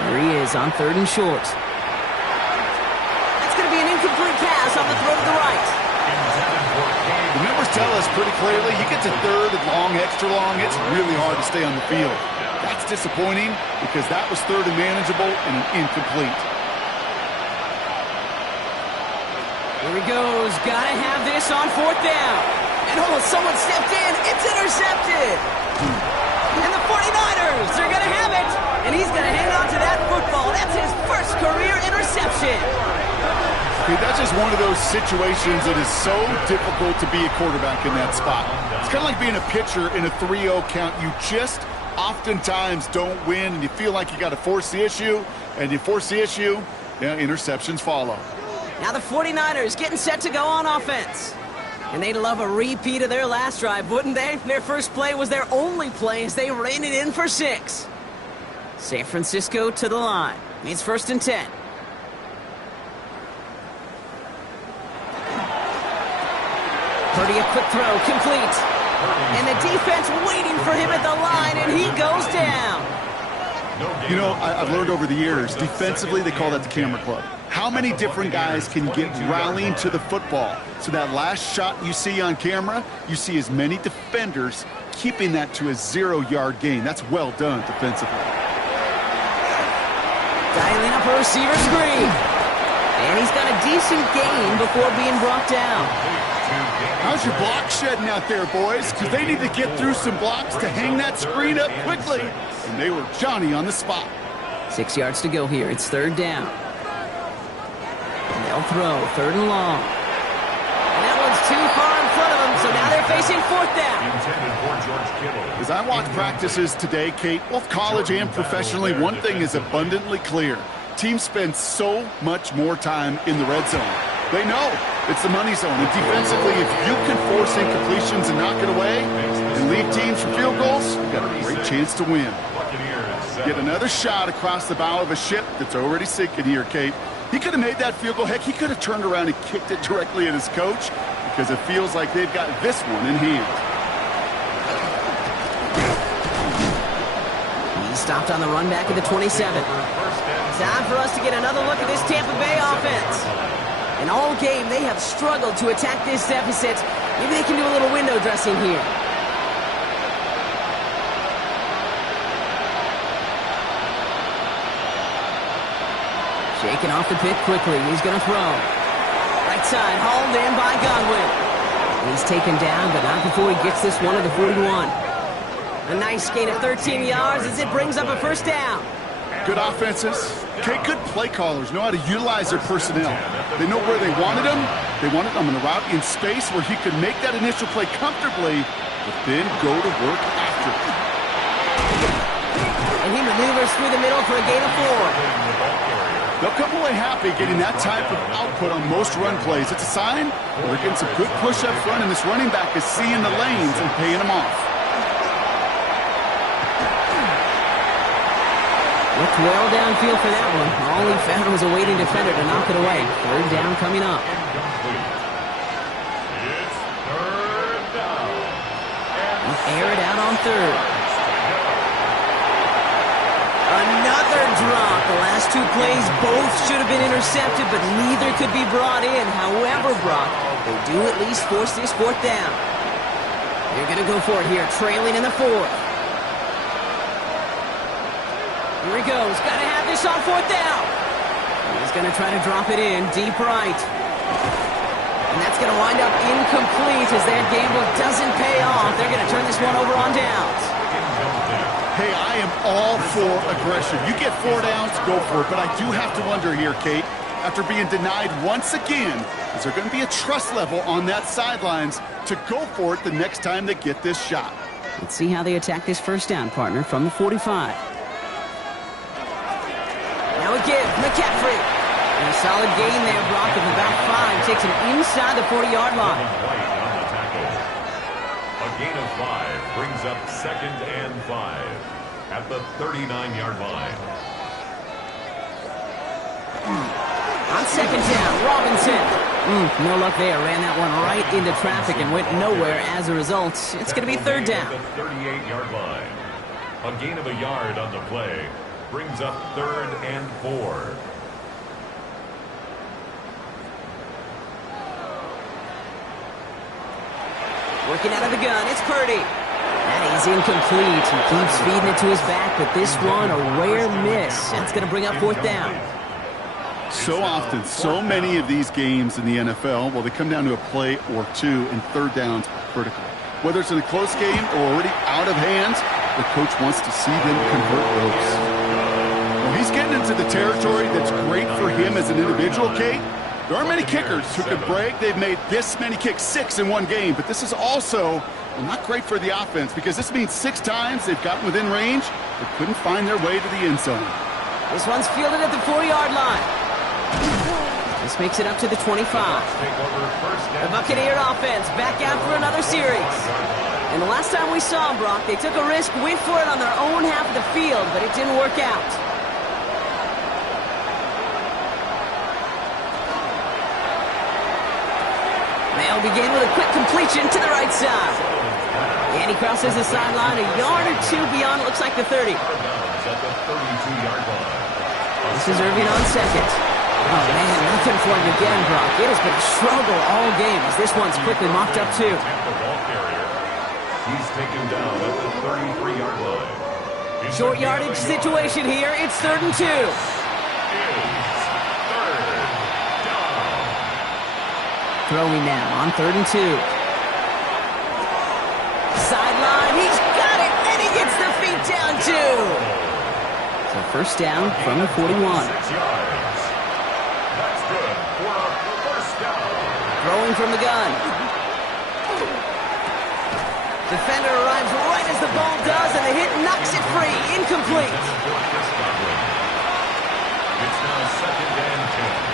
There he is on 3rd and short. That's going to be an incomplete pass on the throw to the right. The numbers tell us pretty clearly, you get to 3rd and long, extra long, it's really hard to stay on the field. That's disappointing because that was 3rd and manageable and an incomplete. Here he goes. Gotta have this on 4th down. And someone stepped in. It's intercepted. And the 49ers, they're gonna have it. And he's gonna hang on to that football. That's his first career interception. Okay, that's just one of those situations that is so difficult to be a quarterback in that spot. It's kind of like being a pitcher in a 3-0 count. You just oftentimes don't win, and you feel like you got to force the issue, and you force the issue, yeah, interceptions follow. Now the 49ers getting set to go on offense. And they'd love a repeat of their last drive, wouldn't they? Their first play was their only play as they ran it in for 6. San Francisco to the line. It's 1st and 10. Purdy, a quick throw, complete. And the defense waiting for him at the line, and he goes down. You know, I've learned over the years, defensively, they call that the camera club. How many different guys can get rallying to the football? So that last shot you see on camera, you see as many defenders keeping that to a 0-yard gain. That's well done defensively. Dialing up a receiver screen. And he's got a decent gain before being brought down. How's your block shedding out there, boys? Because they need to get through some blocks to hang that screen up quickly. And they were Johnny on the spot. 6 yards to go here. It's third down. And they'll throw. Third and long. And that one's too far in front of them, so now they're facing fourth down. Intended for George Kittle. As I watch practices today, Kate, both college and professionally, one thing is abundantly clear. Teams spend so much more time in the red zone. They know it's the money zone. And defensively, if you can force incompletions and knock it away and lead teams for field goals, you've got a great chance to win. Get another shot across the bow of a ship that's already sinking here, Kate. He could have made that field goal. Heck, he could have turned around and kicked it directly at his coach because it feels like they've got this one in hand. He stopped on the run back at the 27. Time for us to get another look at this Tampa Bay offense. And all game, they have struggled to attack this deficit. Maybe they can do a little window dressing here. Shaking off the pick quickly. He's going to throw. Right side, hauled in by Godwin. He's taken down, but not before he gets this one to the 41. A nice gain of 13 yards as it brings up a first down. Good offenses. Okay, good play callers know how to utilize their personnel. They know where they wanted him. They wanted him in a route in space where he could make that initial play comfortably, but then go to work after it. And he maneuvers through the middle for a gain of 4. They'll come away happy getting that type of output on most run plays. It's a sign that they're getting some good push up front, and this running back is seeing the lanes and paying them off. Looked well downfield for that one. All he found was a waiting defender to knock it away. Third down coming up. It's third down. Air it out on third. Another drop. The last two plays both should have been intercepted, but neither could be brought in. However, Brock, they do at least force this fourth down. They're going to go for it here, trailing in the fourth. Here he goes. Got to have this on fourth down. He's going to try to drop it in deep right. And that's going to wind up incomplete as that gamble doesn't pay off. They're going to turn this one over on downs. Hey, I am all for aggression. You get 4 downs, go for it. But I do have to wonder here, Kate, after being denied once again, is there going to be a trust level on that sidelines to go for it the next time they get this shot? Let's see how they attack this first down, partner, from the 45. Now again, McCaffrey. And a solid gain there, Brock, of about 5. Takes him inside the 40-yard line. A gain of 5 brings up 2nd and 5 at the 39-yard line. On second down, Robinson. No luck there. Ran that one right into traffic and went nowhere as a result. It's going to be third down. At the 38-yard line. A gain of a yard on the play brings up 3rd and 4. Working out of the gun, it's Purdy. And he's incomplete. He keeps feeding it to his back, but this one, a rare miss. That's going to bring up fourth down. So often, so many of these games in the NFL, well, they come down to a play or two, and third downs are critical. Whether it's in a close game or already out of hands, the coach wants to see them convert those. Well, he's getting into the territory that's great for him as an individual, Kate. There aren't many kickers who could brag they've made this many kicks, 6 in one game. But this is also not great for the offense because this means 6 times they've gotten within range but couldn't find their way to the end zone. This one's fielded at the 40-yard line. This makes it up to the 25. The Buccaneer offense back out for another series. And the last time we saw them, Brock, they took a risk, went for it on their own half of the field, but it didn't work out. They'll begin with a quick completion to the right side. And he crosses the sideline a yard or two beyond, it looks like the 30. This is Irving on second. Oh, man, nothing for him again, Brock. It has been a struggle all game as this one's quickly mopped up, too. Tampa ball carrier. He's taken down at the 33-yard line. Short yardage situation here. It's 3rd and 2. Throwing now on 3rd and 2. Sideline, he's got it, and he gets the feet down too. So first down from the 41. 6 yards. That's good for a first down. Throwing from the gun. Defender arrives right as the ball does, and the hit knocks it free. Incomplete. It's now 2nd and 10.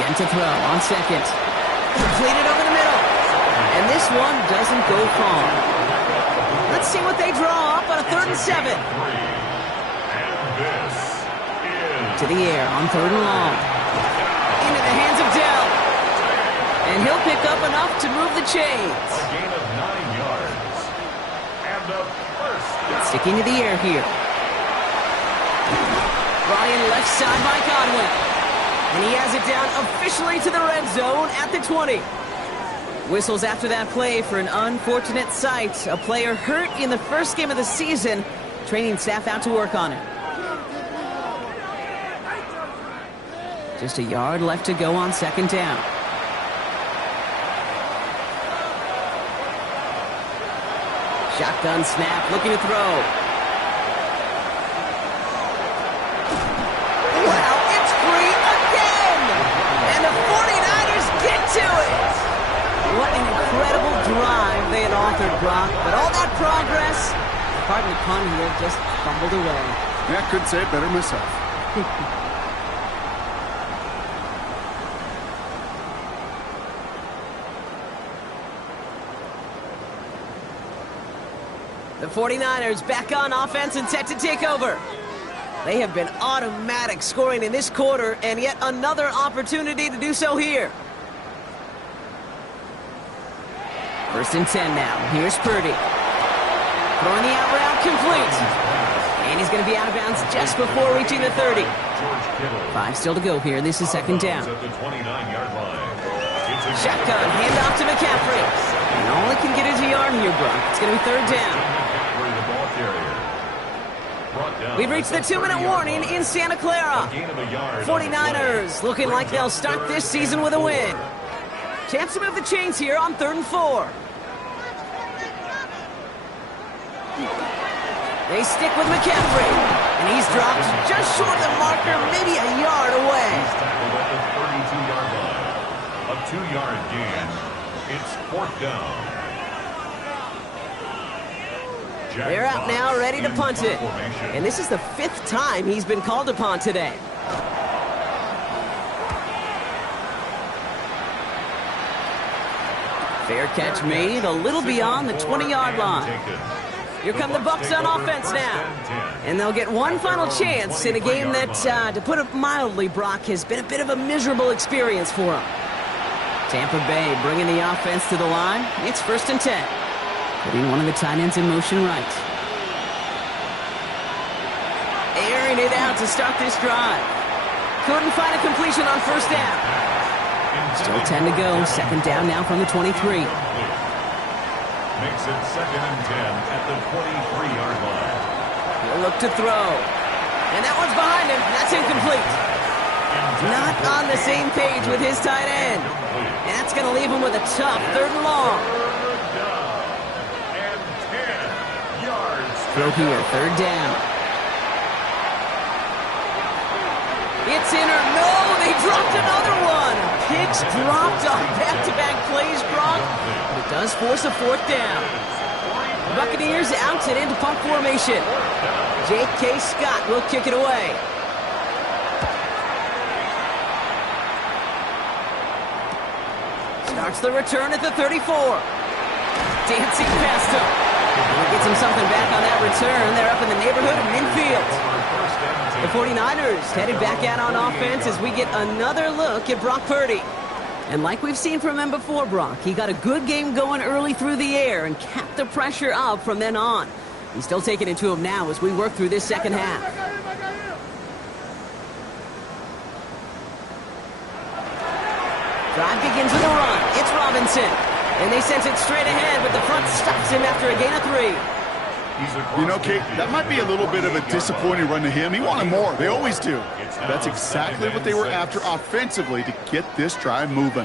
Again to throw on 2nd. Completed over the middle. And this one doesn't go far. Let's see what they draw up on a 3rd and 7. And this is To the air on 3rd and long. Into the hands of Dell. And he'll pick up enough to move the chains. a gain of 9 yards. And a first down. Sticking to the air here. Ryan left side by Godwin. And he has it down officially to the red zone at the 20. Whistles after that play for an unfortunate sight. A player hurt in the first game of the season. Training staff out to work on it. Just a yard left to go on 2nd down. Shotgun snap, looking to throw. Wow, it's free again! And the 49ers get to it! What an incredible drive they had authored, Brock. But all that progress, pardon the pun here, just fumbled away. Yeah, couldn't say it better myself. The 49ers back on offense and set to take over. They have been automatic scoring in this quarter, and yet another opportunity to do so here. 1st and 10 now. Here's Purdy. Throwing the out route complete. And he's going to be out of bounds just before reaching the 30. 5 still to go here. This is 2nd down. At the 29-yard line. Shotgun, handoff to McCaffrey. And all he can get is a yard here, Brock. It's going to be 3rd down. We've reached the 2-minute warning in Santa Clara. 49ers looking like they'll start this season with a win. Chance to move the chains here on 3rd and 4. They stick with McCaffrey. And he's dropped just short of the marker, maybe a yard away. He's tackled at the 32-yard line. A 2-yard gain. It's 4th down. They're out now, ready to punt it. And this is the 5th time he's been called upon today. Fair catch made, a little beyond the 20-yard line. Here come the Bucs on offense now. And they'll get one final chance in a game that, to put it mildly, Brock, has been a bit of a miserable experience for them. Tampa Bay bringing the offense to the line. It's 1st and 10. Putting one of the tight ends in motion right. Airing it out to start this drive. Couldn't find a completion on 1st down. Still 10 to go. 2nd down now from the 23. Makes it 2nd and 10 at the 23-yard line. He'll look to throw. And that one's behind him. That's incomplete. Not on the same page with his tight end. And that's going to leave him with a tough 3rd and long. Throw here, 3rd down. It's in or no, they dropped another one. Picks dropped on back-to-back plays, Brock. But it does force a 4th down. The Buccaneers out and into punt formation. J.K. Scott will kick it away. Starts the return at the 34. Dancing past him. Gets him something back on that return. They're up in the neighborhood of midfield. The 49ers headed back out on offense as we get another look at Brock Purdy. And like we've seen from him before, Brock, he got a good game going early through the air and kept the pressure up from then on. He's still taking it to him now as we work through this 2nd half. Drive begins with a run. It's Robinson. And they send it straight ahead, but the front stops him after a gain of 3. You know, Kate, that might be a little bit of a disappointing run to him. He wanted more. They always do. That's exactly what they were after offensively to get this drive moving.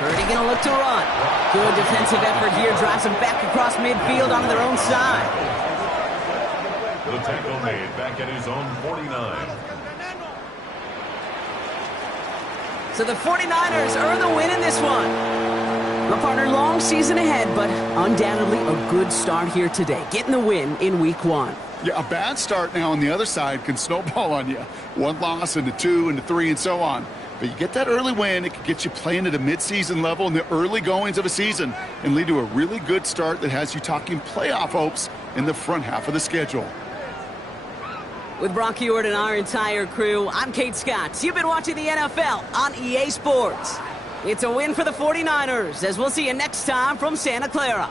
Purdy going to look to run. Good defensive effort here. Drives them back across midfield onto their own side. The tackle made back at his own 49. So the 49ers earn the win in this one. My partner, long season ahead, but undoubtedly a good start here today. Getting the win in week 1. Yeah, a bad start now on the other side can snowball on you. 1 loss into 2 into 3 and so on. But you get that early win, it can get you playing at a midseason level in the early goings of a season and lead to a really good start that has you talking playoff hopes in the front half of the schedule. With Brock Huard and our entire crew, I'm Kate Scott. You've been watching the NFL on EA Sports. It's a win for the 49ers, as we'll see you next time from Santa Clara.